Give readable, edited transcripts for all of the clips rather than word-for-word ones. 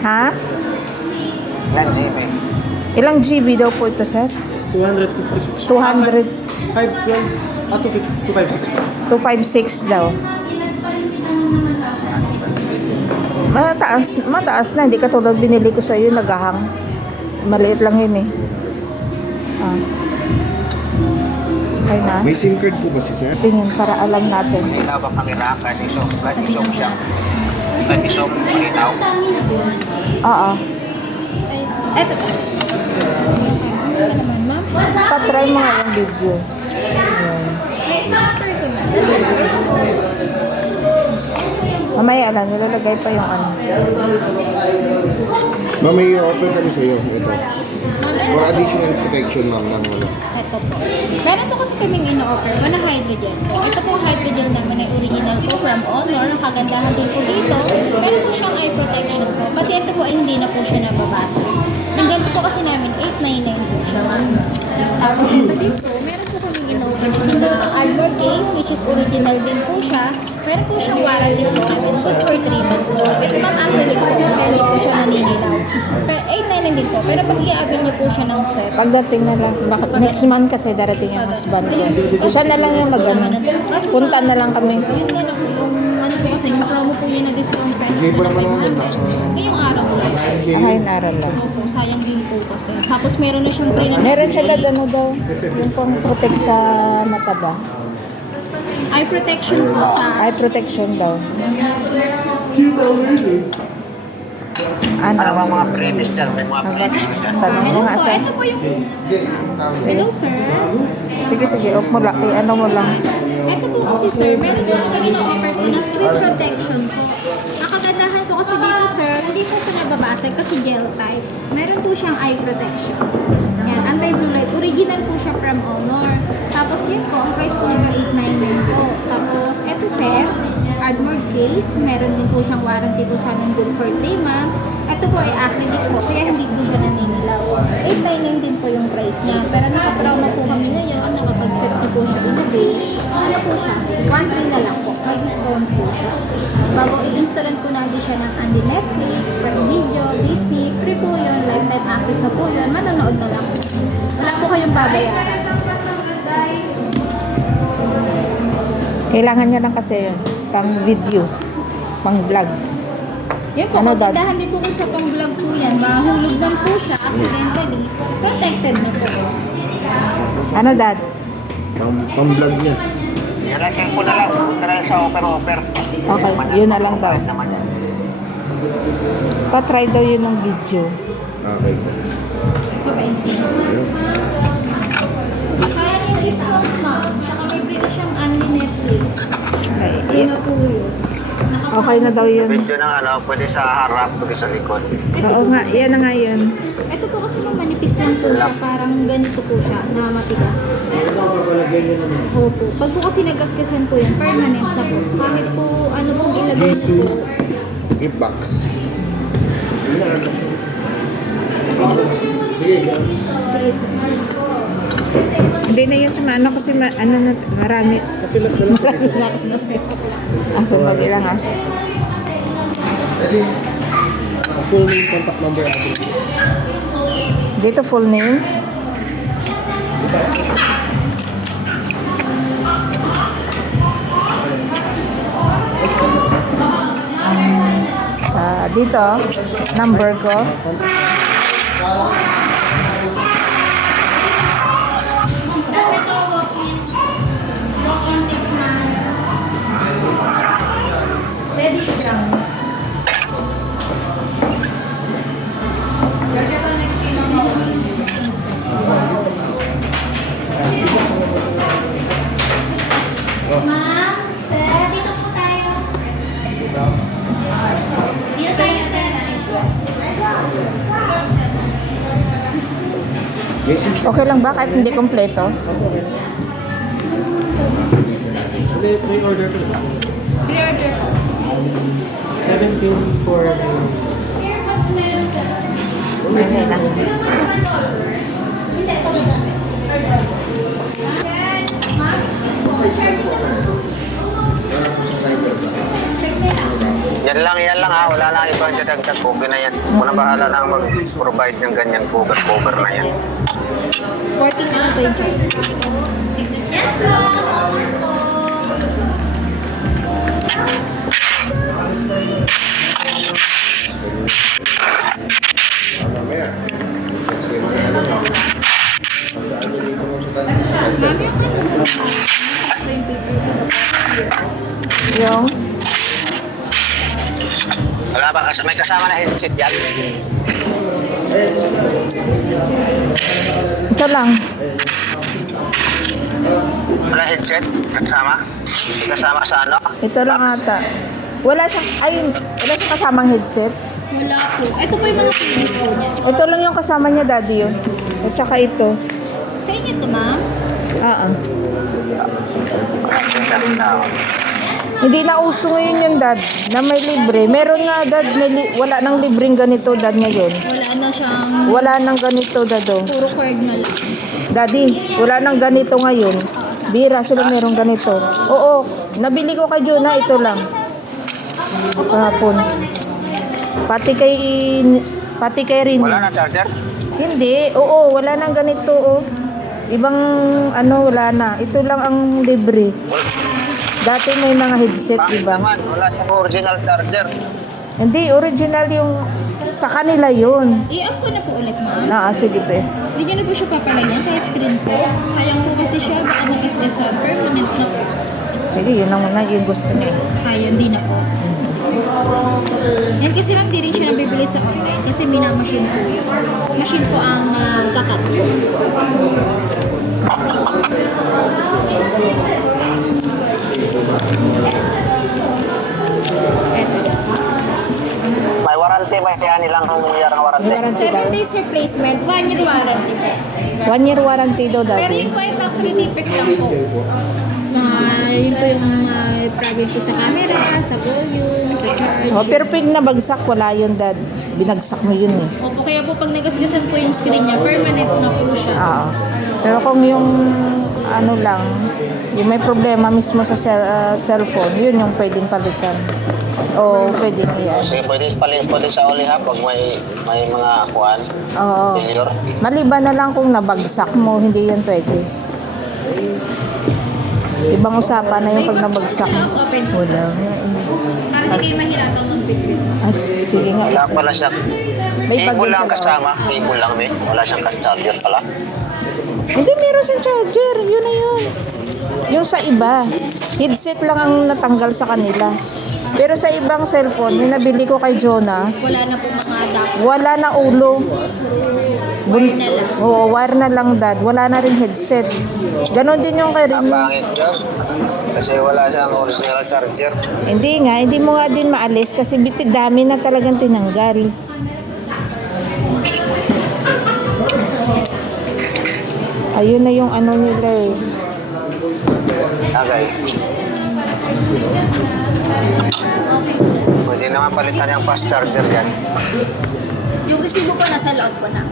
Ha? Ilan GB? Ilang GB daw po ito, sir? 256. 200. 512. 256. 256 daw. Mataas na. Hindi katulad binili ko sa iyo, naghahang. Maliit lang yun eh. Ah. Okay na. May SIM card po ba si sir? Tingin para alam natin. Ilaw ba kamera? Kanisok siya. Kanisok, ilaw. Oo. Eto pa. Ano naman, ma'am? Pa-try mo nga yung video. Ayan. Mamaya lang, nilalagay pa yung ano. Ma'am, may offer kami sa iyo. Ito. For additional protection, ma'am, ng ano. Ito po. Meron po kasi kaming ino-offer mo na hydrogel po. Ito po hydrogel naman ay original po from Honor. Ang kagandahan din po dito, meron po siyang eye protection po. Pati ito po ay hindi na po siya nababasa. Yung ganito po kasi namin, 899 po siya. Tapos ito dito, meron po kaming ino-offer na armor case, which is original din po siya. Meron po siyang warranty po sa amin. So, for 3 months po. Ito pang acrylic po. Hindi po siya naninilaw. Pero 899 din po. Pero pag i-avail niyo po siya ng set, Pagdating na lang, bakit next month kasi darating yung husband ko. Siya na lang yung mag-ano. Punta na lang kami. yun nga lang po, yung ano po kasi, yung promo po yun na discount prices Sige po na naman 500. Ngayong araw lang. Ay, naral lang. Opo, sayang din po kasi. Tapos meron na siyang free na Meron siya ano daw, yung pang protect sa mata ba? eye protection po sa Eye protection daw. Ano? Ano ba mga previous dyan? May mga previous dyan. Tanong mo Hello nga po, siya. ito po yung hello sir. Sige, sige, off mo lang. Ano mo lang. Ito po kasi sir, meron po kami na-offer po na screen protection po. Nakagandahan po kasi dito sir, hindi po ito nababasag kasi gel type. Meron po siyang eye protection. Yan, anti-blue light. Original po siya from Honor. Tapos yun po, ang price po nito 899 po. Tapos ito sir, Ardmore case. Meron din po siyang warranty po sa amin good for 3 months. Ito po ay acrylic po, kaya hindi po siya naninilaw. 899 din po yung price niya. Pero nakatrauma po kami ngayon, nakapag-set niyo po siya in a day. Ano po siya? 1 na lang po. May discount po siya. Bago i-installan po natin siya ng Andy Netflix, Prime Video, Disney, free po yun, lifetime access na po yun, manonood na lang po. Wala po kayong babayaran. Kailangan niya lang kasi yun. Pang video. Pang vlog. Yan po, Ano, Dad? kagandahan din po sa pang-vlog po yan. Mahulog man po siya accidentally, protected na po. Ano, Dad? Pang-vlog niya. Yan lang, simple na lang. Punta na lang sa offer. Okay, yun na lang daw. Naman yan. Pa-try daw yun ng video. Okay. Kaya yung discount ma'am, saka may free na siyang Andy Netflix. Okay, Yun na po yun. okay na daw yun. Video ng ano, pwede sa harap, pwede sa likod. Oo nga, yan na nga yun. Ito po kasi nung manipis lang po siya, parang ganito po siya, na matigas. Opo. Pag po kasi nagasgasan po yan, permanent na po. Kahit po ano pong ilagay na po. Gift box. Hindi na yun sa ano kasi ano na, marami. Ah, sandali lang ah. Full name, contact number, address. Dito full name. Dito, number ko. Reddish brown. Ma'am, sir, dito po tayo. Dito tayo, sir. Okay lang ba kahit hindi kompleto? Pre-order po. Pre-order po. 17 for Earbuds meron, sir. Hindi na. Ma'am, excuse me. Check me lang. Yan lang ha. Wala na ibang dadagdag. Okay na yan. Muna bahala na mag-provide ng ganyan cover na yan. 14 ano po yung charge? Mamaya. Kasi ano mo. Mami, yung Yung, Wala ba? May kasama na headset yan? ito lang. Wala headset? Kasama? Kasama sa ano? Ito lang ata. Wala siyang kasamang headset. wala po. Ito po yung mga previous po niya. Ito lang yung kasama niya, daddy, yun. At saka ito. Sa inyo to, ma'am? Hindi na uso ngayon yun, dad, na may libre. Meron nga, dad, wala nang libreng ganito, dad, ngayon. Wala na siyang Wala nang ganito, dad, oh. puro card na lang. Daddy, wala nang ganito ngayon. Bira, sila meron ganito. Oo, nabili ko kay Jonah, ito lang. Kahapon. Pati kay Rin. Wala na charger? Hindi, oo, wala nang ganito, oh. Ibang, wala na. Ito lang ang libre. Dati may mga headset, Bakit diba? naman? Wala siyang original charger. Hindi, original yung sa kanila yun. I-up ko na po ulit, ma'am. Sige pe. Hindi niyo na po siya papalagyan kahit screen po. Sayang po kasi siya, baka mag-isgasan. Permanent na po. Sige, yun lang muna yung gusto niya. Sayang, di na po. Yan kasi ma'am, di rin siya nabibili sa online kasi minamachine po yun. Machine po ang nagkakat. Eto. May warranty ba yan nilang year ng warranty? Warranty daw. 7 days replacement, 1 year warranty po. 1 year warranty daw, Pero daddy. yun po ay factory defect lang po. Yun po yung problem po sa camera, sa volume, sa charge. Oh, pero pag nabagsak, wala yun, dad. Binagsak mo yun eh. Opo, kaya po pag nagasgasan po yung screen niya, permanent na po siya. Oo. Pero kung yung lang, yung may problema mismo sa cellphone, yun yung pwedeng palitan. O pwedeng yan. Kasi pwede sa uli ha pag may mga kuhan. Oo. Failure. Maliban na lang kung nabagsak mo, hindi yan pwede. Ibang usapan na yung pag nabagsak mo. Open po. Wala. Para hindi kayo mahirapan mag-video. Sige nga. Wala pala siya. May Cable bagay lang sa kasama. Cable lang may. Wala siyang charger pala. Hindi, meron siyang charger. Yun na yun. Yung sa iba, headset lang ang natanggal sa kanila. Pero sa ibang cellphone, yung nabili ko kay Jonah, Wala na po mga dock. wala na ulo. Wire na lang. Oo, wire na lang, dad. Wala na rin headset. Ganon din yung kay Ang Rin. pangit yun. Kasi wala siyang original charger. Hindi nga, hindi mo nga din maalis kasi dami na talagang tinanggal. Ayun na yung ano nila eh. Okay. Pwede naman palitan yung fast charger yan. Yung resibo po nasa loob po na.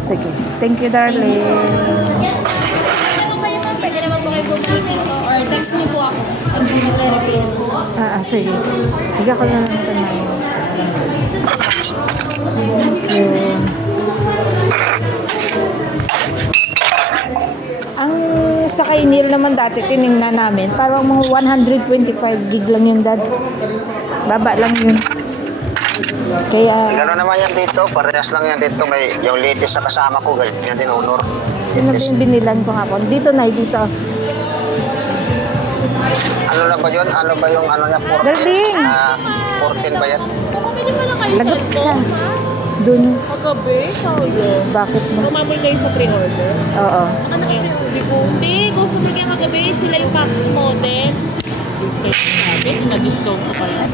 Sige. Thank you, darling. Ano kayo ma'am, pwede naman po kayo booking ko or text niyo po ako pag mag-repair po. Sige. Higa ko na lang ito na. Yun. Ang sa kay Neil naman dati, tinignan namin, parang mga 125 gig lang yun, dad. Baba lang yun. Kaya, Gano'n naman yan dito. Parehas lang yan dito. May yung latest sa kasama ko. Ganyan din honor. sino ba yung binilan ko hapon? Dito na, dito. Ano na ba yun? Ano ba yung ano niya? 14? Darling! 14 ba yan? Bumili pa lang kayo Lagot ka. Dun. Kagabi, sayang. Bakit mo? Tumamay kayo sa pre-order. Oo. Hindi ko, hindi. Customer kaya kagabi, sila yung package model. Kaya sabi, na-discount ko pa yan.